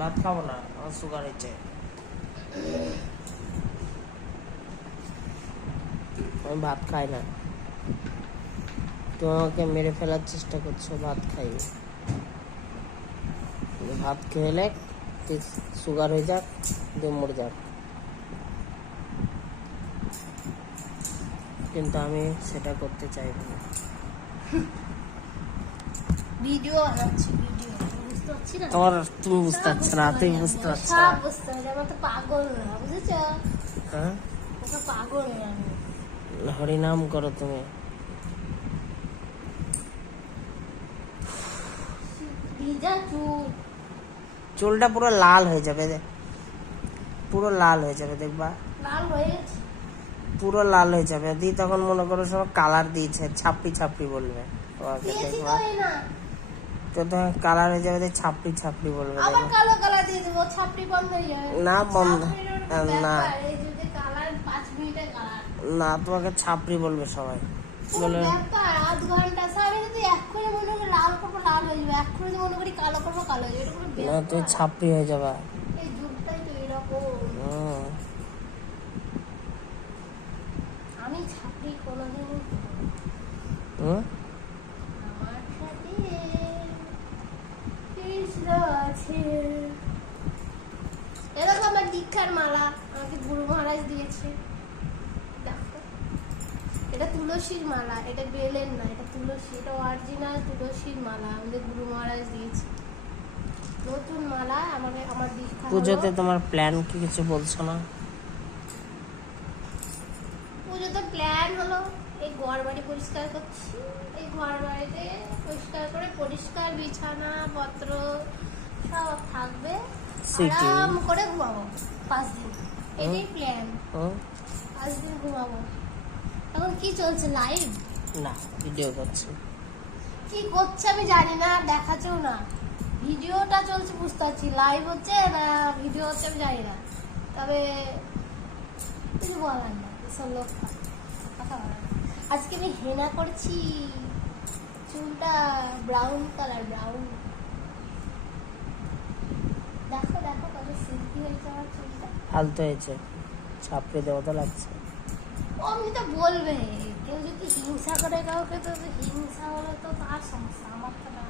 ভাত খাবো না, আমার সুগার হয়েছে। আমি ভাত খাই না। তুমি আমাকে মেরে ফেলার চেষ্টা করছো, ভাত খাই। ভাত খেলে সুগার হয়ে যাক, দিয়ে মরে যাক, কিন্তু আমি সেটা করতে চাইব না। ভিডিও বানাচ্ছি, ভিডিও বুঝতে পারছি না। তুমি বুঝতে পারছো না, তুমি বুঝতে পারছো না। সব বুঝতে পারছি, আমার তো পাগল না, বুঝেছ? হ্যাঁ, পাগল না আমি। হরিনাম করো তুমি। ভিজা চুল, চুলটা পুরো লাল হয়ে যাবে, পুরো লাল হয়ে যাবে, দেখবা লাল হয়ে গেছে। পুরো লাল হয়ে যাবে। দিয়ে তখন মনে করো সব কালার দিয়েছে, ছাপড়ি ছাপড়ি বলবে তোমাকে, দেখবা তো তখন কালার হয়ে যাবে, ছাপড়ি ছাপড়ি বলবে। আবার কালো কালার দিয়ে দেবো, ছাপড়ি বন্ধ হয়ে যাবে। না বন্ধ না, এই যদি কালার 5 মিনিটের কালার না তোমাকে ছাপড়ি বলবে সবাই, বলে আধ ঘন্টা। আমি যদি এক্ষুনি মনে করি লাল করবো, লাল হয়ে যাবে, এক্ষুনি যদি মনে করি কালো করবো, কালো হয়ে যাবে। না, তুমি ছাপড়ি হয়ে যাবে। এই যুগটাই তো এরকম। আমি ছাপড়ি কোনোদিনই আমার সাথে কৃষ্ণ আছে। এরকম আমার দীক্ষার মালা আমাকে গুরু মহারাজ দিয়েছে। দেখো, এটা তুলসীর মালা, এটা বেলের না, এটা তুলসী, এটা অরিজিনাল তুলসীর মালা আমাদের গুরু মহারাজ দিয়েছে। নতুন মালা আমাকে, আমার দীক্ষা। পুজোতে তোমার প্ল্যান কি কিছু বলছো না? পুজোতে প্ল্যান হলো এই ঘর বাড়ি পরিষ্কার করছি, এই ঘর বাড়িতে পরিষ্কার করে পরিষ্কার বিছানা পত্র সব থাকবে, আরাম করে ঘুমাবো 5 দিন। এটাই প্ল্যান। 5 দিন ঘুমাবো। এখন কি চলছে? লাইভ না, ভিডিও করছি। কি করছে আমি জানি না, দেখাচ্ছেও না। ভিডিওটা চলছে বুঝতে পারছি, লাইভ হচ্ছে না ভিডিও হচ্ছে আমি জানি না। তবে কিছু বলার না, সব লোক কথা বলার না। আজকে আমি হেনা করেছি, চুলটা ব্রাউন কালার, ব্রাউন। দেখো দেখো কত সিল্কি হয়েছে আমার চুলটা। ফালতু হয়েছে, ছাপড়ে দেওয়া তো লাগছে। অমনি তো বলবে, কেউ যদি হিংসা করে কাউকে, তো হিংসা হলে তো তার সমস্যা, আমার তো না।